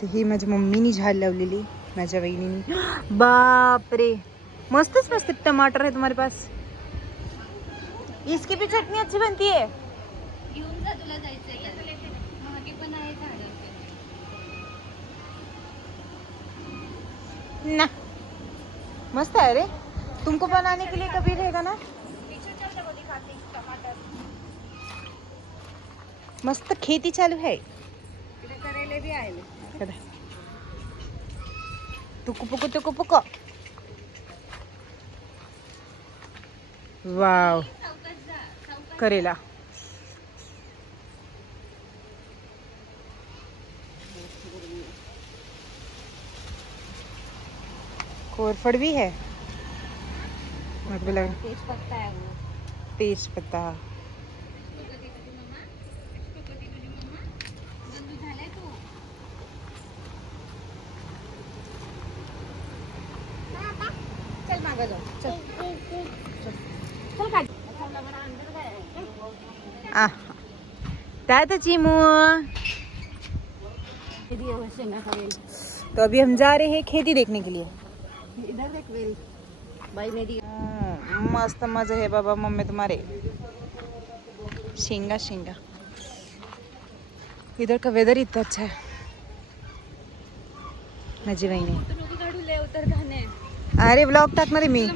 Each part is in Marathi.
तर ही माझ्या मम्मीनी झाड लावलेली माझ्या वहिनीनी. बापरे! मस्तच मस्त टमाटर है तुम्हारे पास. इसकी भी चटनी अच्छी बनती है. घेऊन जा तुला जायचंय महागे पण आहे झाड. ना. मस्त है रे. तुमको बनाने के लिए कभी रहेगा ना? मस्त खेती चालू है. करायला बी आहे kada tuku puku tuku puku wow करेला कोरफड भी है? मेरे को लगा। तेच पत्ता आहे वो। तेज पत्ता। चल मागं चल। चल। आ दादा चिमू। तो अभी हम जा रहे हैं खेती देखने के लिए। इधर देख बाई मेरी। हम्म, मस्त मज़ा है बाबा मम्मी तुम्हारे। शेंगा शेंगा। इधर का वेदर इतना अच्छा है। माझी बहिणी नको अरे ब्लॉग टाकणार आहे मी.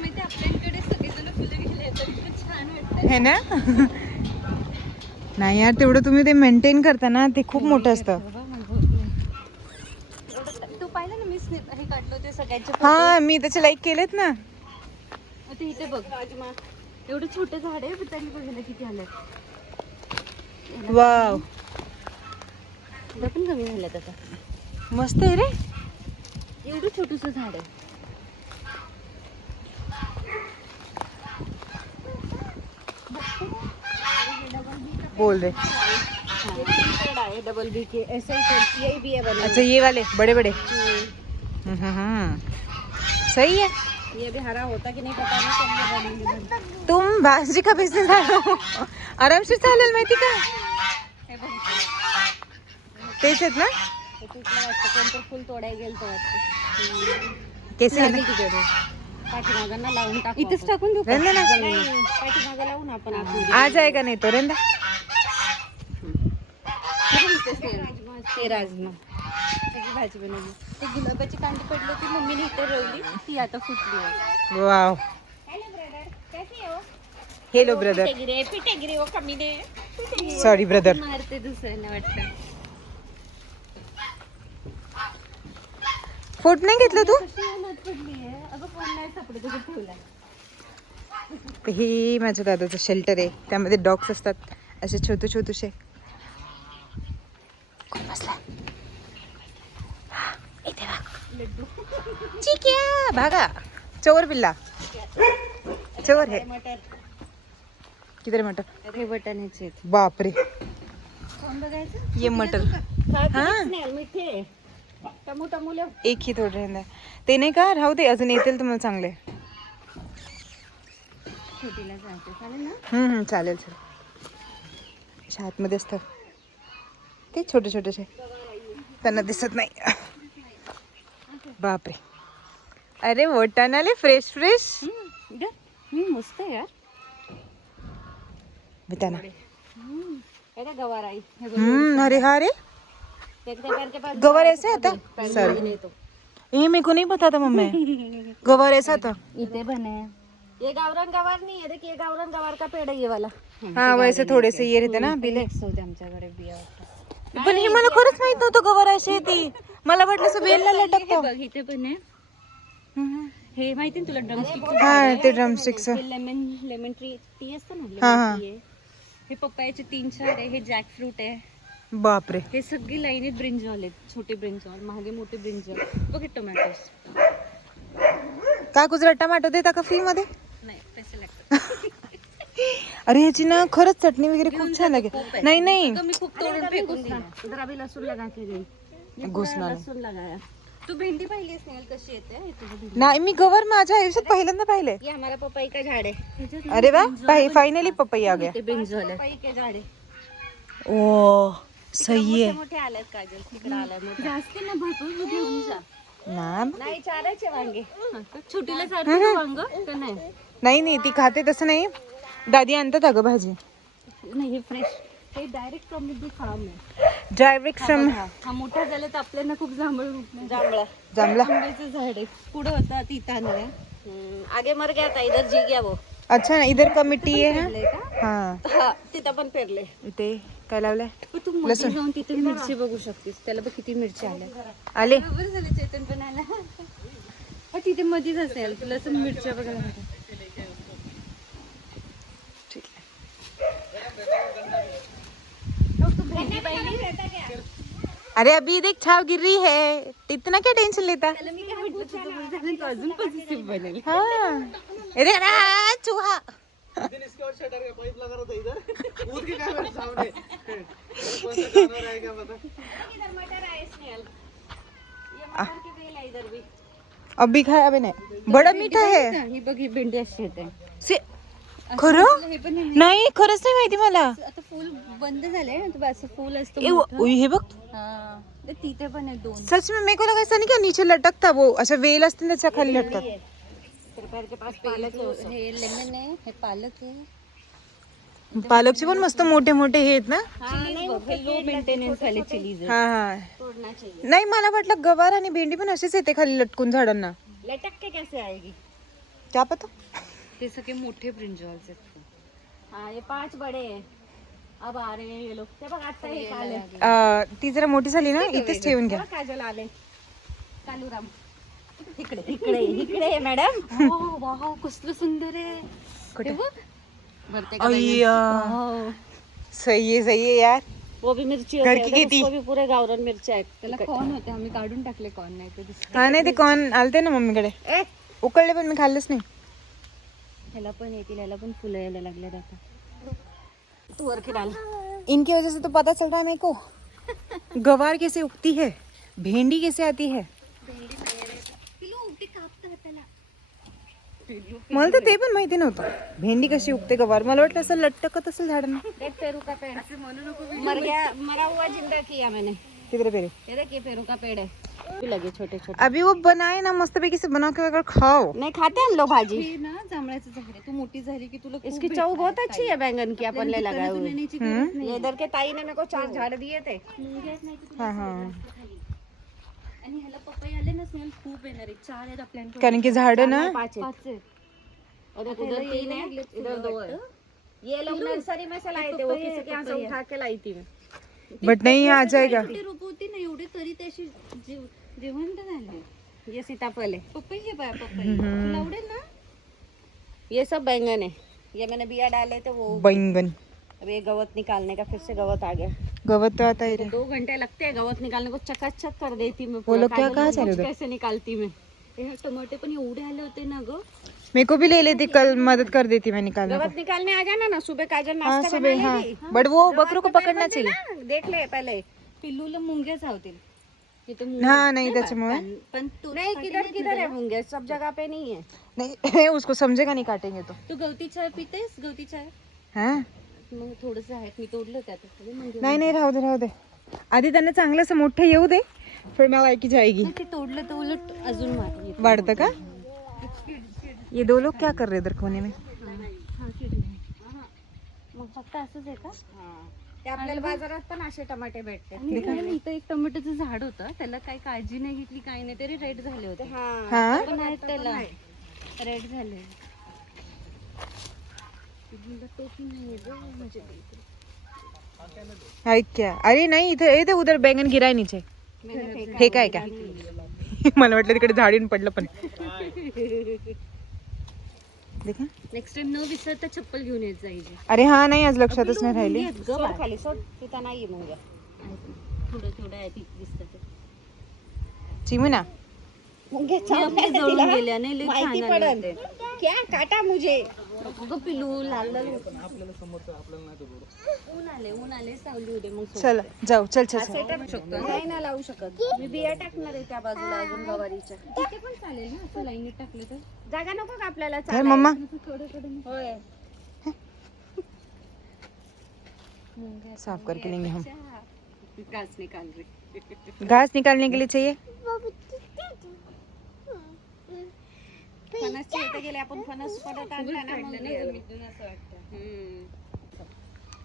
है ना? नाही यार तेवढं तुम्ही ते मेंटेन करता ना ते खूप मोठं असतं. हे काढलं ते सगळ्यांचे हा मी त्याचे लाईक केलेत ना. इथे बघ. एवढं छोटं झाड आहे पण त्यांनी बघायला किती आलं वाव. पण कमी झाल्यात आता. मस्त आहे रे. एवढं छोटूस झाड आहे. बोल आहे डबल बी के ऐसा ही चलती है भी है अच्छा ये वाले बड़े बड़े. सही है ये भी हरा होता कि नहीं पता बनेंगे तुम भाजी का बिझनेस आहे आरामशीर चालेल माहिती का हे तेच आहेत ना कोणतं फुल तोडायला गेलं तर वाटतं केसे ना? पाठीमागांना लावून टाकू इथेच टाकून देऊ पाठीमागा लावून आपण. आ जाएगा नहीं तो रेंदा. ते राजमा. त्याची भाजी बनवली. ते गुलाबाची कांडी पडली होती मम्मीने इथे रोवली. ती आता फुटली wow. Hello brother sorry brother मारते दुसऱ्याने वाटतं. फोट नाही घेतलं तू? हे माझ्या दादाचं शेल्टर आहे. त्यामध्ये डॉग्स असतात. असे छोटे छोटूसे कोण बसला हा, इथे बघ चिक्या भागा. चोर बिल्ला चोर है. है मटर हे बटाण्याचे बापरे. ये मटर हा? एक ही थोडं ते नाही का? राहू दे अजून येतील तुम्हाला चांगले. चालेल चालेल आतमध्ये असतात ते छोटे छोटेसे. त्यांना दिसत नाही. बापरे. अरे वटाणाले फ्रेश फ्रेश हम्म, मस्त आहे यार। बिताना हम्म, हे काय गवार आई। हम्म अरे हा रे देख देख करके पास गवार ऐसा आता? सॉरी। नहीं तो। ये मेरे को नहीं पता था मम्मी। गवार ऐसा था। इथे बने ये गावरान गवार नहीं है देखिए गवरान गवार का पेड़ है ये वाला। हा वैसे थोडेसे ये रहते ना बिले। बिलेक्स होते आमच्याकडे बिया. पण हे मला खरंच माहित नव्हतं गवार अशी ती मला वाटलं असं बेलला लटकतो। बघ इथे पण आहे हम्म. हे माहिती ना तुला ड्रमस्टिक हा ते drumsticks lemon lemon tree tea असतं ना हा, lemon हा. tea आहे. हे पप्पायाचे तीन चार आहे हे जॅक फ्रूट आहे. बापरे. हे सगळी लाईन आहेत ब्रिंजॉल आहेत छोटे ब्रिंजॉल महागे मोठे ब्रिंजॉल बघ टोमॅटोस काकूच टमाटो देता का फ्री मध्ये? नाही पैसे लागतात. अरे ह्याची ना खरंच चटणी वगैरे खूप छान लागेल. नाही नाही. अगं, मी खूप तोडून फेकून दिला. अभी लसूण लगा के गई घुसणार. लसूण लगाया तू भेंडी पाहिली स्नेहल कशी येते? हे. नाही मी गवर माझ्या आयुष्यात पहिल्यांदा पाहिले. ये हमारा पपाई का झाड? है अरे वा फाइनली पपई आ गया. है पपाई के झाड. ओ सही आहे. मोठे आलेत काजल तिकडे आलाय जास्त ना भरपूर घेऊन जा. ना नाही चारायचे वांगे. छोटीला चारते वांग का नाही? नाही नाही ती खाते तसं नाही. दादी आणतात अगं भाजी. नाही हे फ्रेश हे डायरेक्ट कॉमेडी फार्म आहे. डायरेक्ट फ्रॉम हा मोठा झाला तर आपल्याला खूप जांभळ जांभळा. जांभला आंब्याचं झाड आहे पुढे होता तिथं आणलंय आगे मर गया था इधर जी गया वो. अच्छा ना इधर का मिट्टी आहे हा? हा. हा तिथं पण पेरले इथे काय लावलंय? तू मध्ये जाऊन तिथे मिरची बघू शकतेस. त्याला बघ किती मिरची आल्या. आले. बरोबर झालं चेतन पण आला. हा, तिथे मध्येच असेल. तुला मिरच्या बघायला. अरे अभी देख छाव गिर रही है। इतना क्या टेंशन लेता? तू अजून पॉझिटिव्ह बनेल हाँ अरे अरे चूहा अभी खाया अभी नाही। बडा मीठा है। ही बघ ही भेंडी अशी येते से खरं? हे पण. नाही. खरंच नाही माहिती मला. आता फुल बंद झालंय ना तू असं फुल असतं ए, वो- मोठं. उई, हे बघ. हा. ते तिथे पण आहे दोन. सच में मेरे को लगा ऐसा नहीं क्या नीचे लटकता वो. अशा वेल असते ना त्याच्याखाली लटकत हे लेमन आहे हे पालक आहे. पालकचे पण मस्त मोठे मोठे हे आहेत ना? लो मेंटेनन्स वाले चिलीज हा हा. तोड़ना चाहिए नाही मला वाटलं गवार आणि भेंडी पण असेच येते खाली लटकून झाडांना. लटक के कैसे आएगी क्या पता? ते सगळे मोठे ब्रिंजॉल्स आहेत हाँ ये पांच बड़े हैं अब आ रहे हैं ये लोग. ते बघ आता हे आले अं, ती जरा मोठी झाली ना इथेच ठेवून घ्या. बघ, काजल आले. कालूराम इकडे इकडे इकडे मॅडम वाव कसलं सुंदर आहे. कुठे? हे बघ. भरते का अय्या. वाव. सही आहे सही आहे यार. वो भी मिरची घर होते की उधर किती? उसको भी पुरे गावरान मिरची आहेत. त्याला कॉर्न होते आम्ही काढून टाकले कॉर्न नाही ते दिसत हा नाही ते कॉर्न आलते ना मम्मीकडे. ए! उकळले पण मी खाल्लंच नाही. ह्याला पण येतील ह्याला पण फुलं यायला लागले आता. तू वर डाल इनकी वजह से तो पता चल रहा है मेरे को. गवार कैसे उगती है? भेंडी कैसे आती है? मला तर ते पण माहिती नव्हतं. भेंडी कशी उगते गवार? मला वाटलं असं लटकत असेल झाडांना. देख पेरू का पेड़. मर गया मरा हुआ जिंदा किया मैंने. किधर पेरे. ये देखिए पेरू का पेड़ है. भी लगे छोटे छोटे अभी वो बनाए ना मस्त पैकी से बना के अगर खाओ। नहीं खाते हैं लोग भाजी? ना जांभळाचं झाड आहे तू मोठी झाली की तुला इसकी चव बहुत अच्छी है बैंगन की अपन ने लगाए हुए हम्म? ये इधर के ताई ने मेरे को चार झाड़ दिए थे। हाँ हाँ। आणि ह्याला पपई आले ना स्मेल खूप येणार आहे चार आहेत आपल्याकडे कारण की झाडं ना? पाँच है। पाच आहेत और एक उधर तीन है इधर दो है। ये लोग नर्सरी में से लाए थे वो किसी के यहाँ से उठा के लाई थी मैं। बट नहीं आ जाएगा ते रोप होती ना एवढे तरी ते जीव जिवंत झाले. ये सीताफल है पपई आहे बाय पपई. ना. ये सब बैंगन है ये मैंने बिया डाले थे वो बैंगन. अब ये गवत निकालने का फिर से गवत आ गया गवत तो आता ही रहे दो घंटे लगते हैं गवत निकालने को चकाचक कर देती मैं वो पूरा। लोग क्या चले मुझ उधर? कैसे निकालती मैं? हे टमाटे पण एवढे आले होते ना ग। मेरे को भी ले लेती कल मदद कर देती मैं निकालने को निकालने आ जाना ना सुबह काजल हाँ नाश्ता सुबह हाँ. बट वो बकरों को पकड़ना चाहिए ना, देख ले पहले. पिल्लूला मुंग्या चावतील. तिथे मुंग्या- हाँ नहीं त्याच्यामुळे. पण तू नहीं किधर किधर है होंगे सब जगह पे नहीं है. नहीं उसको समझेगा नहीं काटेंगे तो? तू गवती चाय पितेस? गवती चाय? हाँ? मग थोडस आहे मी तोडलं त्यात. थोडे मुंगे नाही नाही राहू दे राहू दे. आधी त्यांना चांगलं असं मोठं येऊ दे फिर मला ऐकी जाएगी. ते तोडलं तर उलट अजून वाढ वाढतं का? ये दो लोग क्या कर रहे इधर कोने में? मग फक्त असंच आहे का? ते आपल्याला बाजारात पण असे टमाटे भेटते इथं एक टोमॅटोचं झाड होतं. त्याला काही काळजी नाही घेतली काही नाही तरी रेड झाले होते. हा हा? पण आहेत त्याला. रेड झाले. टोपी नाही म्हणजे ऐक क्या. अरे नाही इथे इथे उधर बैंगन गिराय नीचे हे काय का? मला वाटलं तिकडे झाडीन पडलं पण. देखा नेक्स्ट टाइम न विसरता चप्पल घेऊन येत जायची अरे हा नाही आज लक्षातच नाही राहिली. सोड खाली सोड. तिथं नाही? मुंग्या थोडं थोडं आहे ती दिसत चिमुना. माहिती. क्या काटा मुझे? पिलू लाल लाल। ऊन आले ऊन आले सावली उदे मग सोड. चल जाऊ चल चल चल. नाही ना लावू शकत. मी बिया टाकणार आहे त्या बाजूला अजून गवारीच्या. तिथे पण चालेल ना असं लाईनीत टाकलं तर. जागा नको का आपल्याला? चालायला? मम्मा. होय. साफ़ करके लेंगे हम. घास निकाल रही घास निकालने के लिए चाहिए? फणसच्या इथे गेले आपण फणस परत आणला ना मग. जमिनीतून असं वाटतं. हम्म.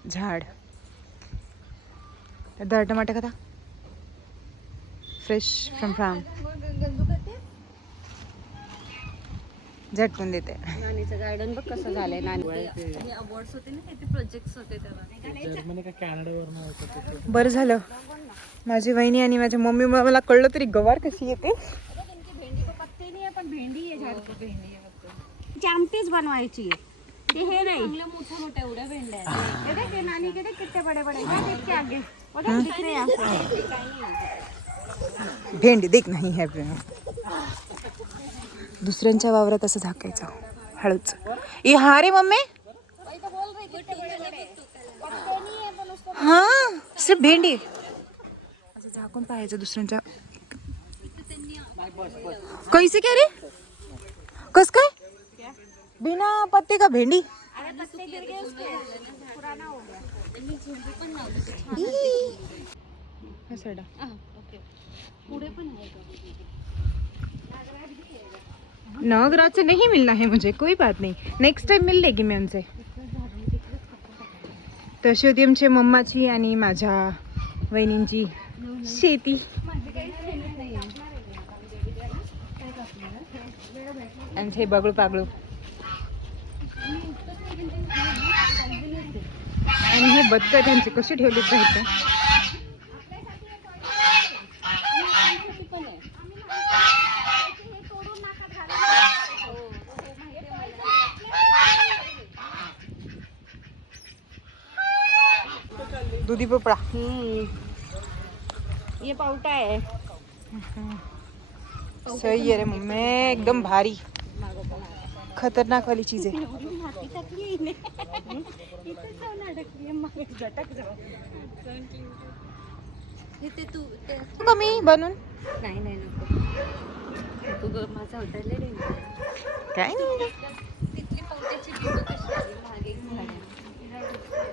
झाड. दर टमाटे खाता? फ्रेश फ्रॉम फार्म झटकून देते. नानीचं गार्डन बघ कसं झालंय नानी. अवॉर्ड्स होते ना काहीतरी प्रोजेक्ट्स होते तेव्हा. बरं झालं. माझी वहिनी आणि माझ्या मम्मी मला कळलं तरी गवार कशी येते भेंडी को पत्ते नाही आहे पण भेंडी आहे झाड भेंडी आमटीच बनवायची ते हे नाही. मोठ्या मोठ्या एवढ्या भेंड्या आहेत ये देख ये नानी के देख कितने बड़े बड़े. ये देख के आगे. वो देख दिख रहे हैं आपको भेंडी देख नाही है दुसऱ्यांच्या वावरात असं झाकायचं. हळूच. ए हा रे मम्मी. हा सिर्फ भेंडी. असं झाकून पाहायचं दुसऱ्यांच्या. कैसे क्या रे? कस काय? बिना पत्ते का भेंडी? हा का नागराज से नहीं मिलना है मुझे कोई बात नहीं। नेक्स्ट टाइम मिल लेगी मी आमचे तशी होती आमची मम्माची आणि माझ्या वहिनींची शेती। आणि हे बगळू पागळू. आणि हे बदक त्यांचे कसे ठेवले पाहिजे दुधी पोपळा ये पाउटा है सही है रे मम्मी एकदम भारी। खतरनाक वाली चीज है। आहे, मग कमी बनून? नाही नाही नको तू माझा होता काय नाही तिथली पवत्याची कशी मागे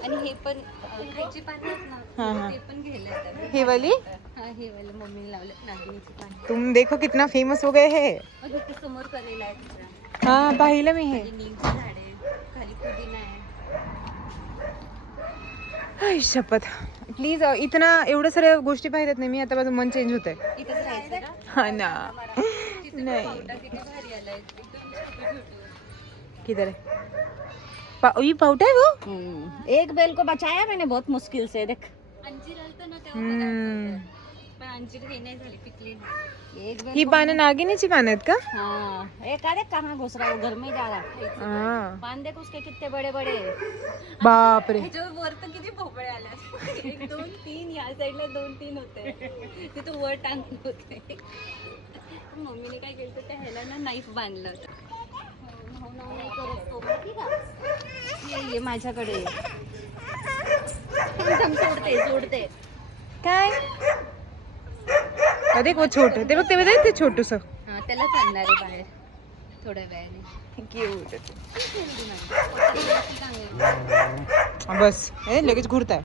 आणि हे पण खायची पानं आहेत हा, ना हा. ते पण हे वाली? हा हे वाला मम्मीने लावलं नागिनीची पानं. तुम देखो कितना फेमस हो गए है. अगं ते समोर करेला आहे हा पाहिलं मी हे. खाली नीमचं झाड आहे खाली पुदिना आहे. आई शपथ. प्लीज इतना एवढं साऱ्या गोष्टी पाहिल्यात नाही मी आता माझं मन चेंज होत आहे इथेच राहायचं का हा ना. तिथे नाही. पावटा किती भारी आलाय. एकदम छोटं छोटं किधर है पा- ये पाउटा है वो एक बेल को बचाया मैंने बहुत मुश्किल से देख। अंजीर आलतं ना तेव्हा हम्म. पण अंजीर हे ही पानं नागिनीची पानं आहेत का? हाँ। एक अरे कहाँ घुस रहा है वो घर में ही जा रहा है। हा. पान देख उसके कितने बड़े बड़े बापरे ह्याच्यावर वर तर किती भोपळे आल्या एक दोन तीन या साईडला दोन तीन होते तिथं वर टांगले होते मम्मीने काय केलं त्या ह्याला ना नाईफ बांधलं होतं हो नाही करत तो? ये ये माझ्याकडे सोडते सोडते. काय? अरे वो छोट. ते बघ ते बघ ते छोटूस. हा त्यालाच आणणार आहे बाहेर. थोड्या वेळाने. क्यूट बस. हे लगेच घुरताय.